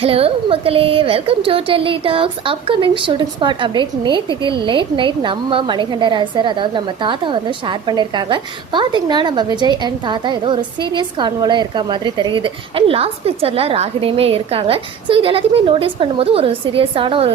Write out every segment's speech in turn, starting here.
Hello மக்களே, welcome to Delhi talks. Upcoming shooting spot update நேற்றுக்கு late night நம்ம மணிகண்டராஜர், அதாவது நம்ம தாத்தா வந்து ஷேர் பண்ணியிருக்காங்க. பார்த்தீங்கன்னா நம்ம விஜய் அண்ட் தாத்தா ஏதோ ஒரு சீரியஸ் கான்வோல இருக்க மாதிரி தெரியுது. அண்ட் லாஸ்ட் பிக்சரில் ராகினியுமே இருக்காங்க. ஸோ இது எல்லாத்தையுமே நோட்டீஸ் பண்ணும்போது ஒரு சீரியஸான ஒரு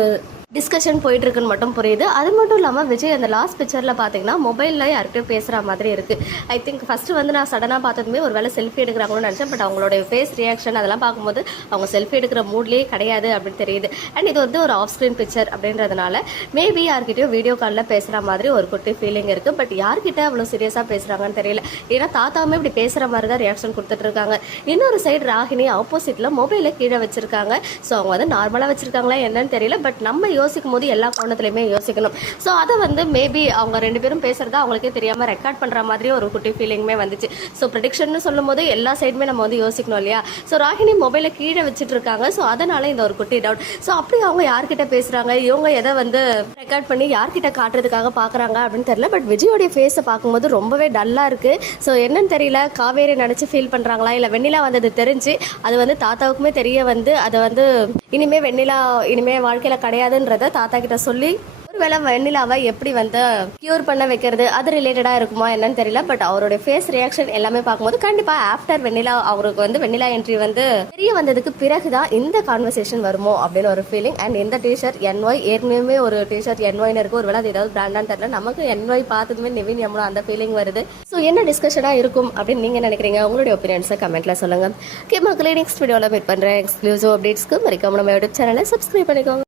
டிஸ்கஷன் போயிட்டு இருக்குன்னு மட்டும் புரியுது. அது மட்டும் இல்லாமல் விஜய் அந்த லாஸ்ட் பிக்சரில் பார்த்தீங்கன்னா மொபைலில் யார்கிட்டயும் பேசுகிற மாதிரி இருக்குது. ஐ திங்க் ஃபஸ்ட்டு வந்து நான் சடனாக பார்த்ததுமே ஒரு வேளை செல்ஃபி எடுக்கிறாங்கன்னு நினச்சேன். பட் அவங்களோட ஃபேஸ் ரியாக்ஷன் அதெல்லாம் பார்க்கும்போது அவங்க செல்ஃபி எடுக்கிற மூட்லேயே கிடையாது அப்படின்னு தெரியுது. அண்ட் இது வந்து ஒரு ஆஃப் ஸ்க்ரீன் பிக்சர் அப்படின்றதுனால மேபி யார்கிட்டயும் வீடியோ காலில் பேசுகிற மாதிரி ஒரு குட்டி ஃபீலிங் இருக்குது. பட் யார்கிட்ட அவ்வளோ சீரியஸாக பேசுகிறாங்கன்னு தெரியல. ஏன்னா தாத்தாவுமே இப்படி பேசுகிற மாதிரி தான் ரியாக்ஷன் கொடுத்துட்டு இருக்காங்க. இன்னொரு சைடு ராகினி ஆப்போசிட்டில் மொபைலை கீழே வச்சிருக்காங்க. ஸோ அவங்க வந்து நார்மலாக வச்சிருக்காங்களா என்னன்னு தெரியல. பட் நம்ம யோசிக்கும் போது எல்லா கோணத்துலையுமே யோசிக்கணும். ஸோ அதை வந்து மேபி அவங்க ரெண்டு பேரும் பேசுறதா அவங்களுக்கே தெரியாமல் ரெக்கார்ட் பண்ணுற மாதிரி ஒரு குட்டி ஃபீலிங்குமே வந்துச்சு. ஸோ ப்ரெடிக்ஷன் சொல்லும் போது எல்லா சைடுமே நம்ம வந்து யோசிக்கணும் இல்லையா. ஸோ ராகினி மொபைலை கீழே வச்சுட்டு இருக்காங்க. ஸோ அதனால இந்த ஒரு குட்டி டவுட். ஸோ அப்படி அவங்க யார்கிட்ட பேசுறாங்க, இவங்க எதை வந்து ரெக்கார்ட் பண்ணி யார்கிட்ட காட்டுறதுக்காக பார்க்குறாங்க அப்படின்னு தெரியல. பட் விஜயோடைய ஃபேஸை பார்க்கும்போது ரொம்பவே டல்லாக இருக்கு. ஸோ என்னன்னு தெரியல, காவேரி நினச்சி ஃபீல் பண்ணுறாங்களா இல்லை வெண்ணிலா வந்தது தெரிஞ்சு அது வந்து தாத்தாவுக்குமே தெரிய வந்து அதை வந்து இனிமே வெண்ணிலா இனிமே வாழ்க்கையில் கிடையாதுன்றத தாத்தா கிட்ட சொல்லி ஒருவேளை வெண்ணிலாவை எப்படி வந்து கியூர் பண்ண வைக்கிறது அது ரிலேட்டடாக இருக்குமா என்னன்னு தெரியல. பட் அவருடைய ஃபேஸ் ரியாக்ஷன் எல்லாமே பார்க்கும்போது கண்டிப்பாக ஆஃப்டர் வெண்ணிலா அவருக்கு வந்து வெண்ணிலா என்ட்ரி வந்து தெரிய வந்ததுக்கு பிறகுதான் இந்த கான்வர்சேஷன் வருமோ அப்படின்னு ஒரு ஃபீலிங். அண்ட் இந்த டிஷர்ட் என்ஒய் ஏற்கனவே ஒரு டிஷர்ட் என்ஒய்னு இருக்கு. ஒருவேளை அது ஏதாவது பிராண்டான்னு தெரியல. நமக்கு என்ஒய் பார்த்ததுமே நிவின் யமுனா அந்த ஃபீலிங் வருது. ஸோ என்ன டிஸ்கஷனாக இருக்கும் அப்படின்னு நீங்கள் நினைக்கிறீங்க? உங்களுடைய ஒப்பீனியன்ஸை கமெண்ட்ல சொல்லுங்க. மக்களே, நெக்ஸ்ட் வீடியோவில் மீட் பண்ணுறேன். எக்ஸ்க்ளூசிவ் அப்டேட்ஸ்க்கு மறக்காம நம்ம யூடியூப் சேனலை சப்ஸ்கிரைப் பண்ணிக்கோங்க.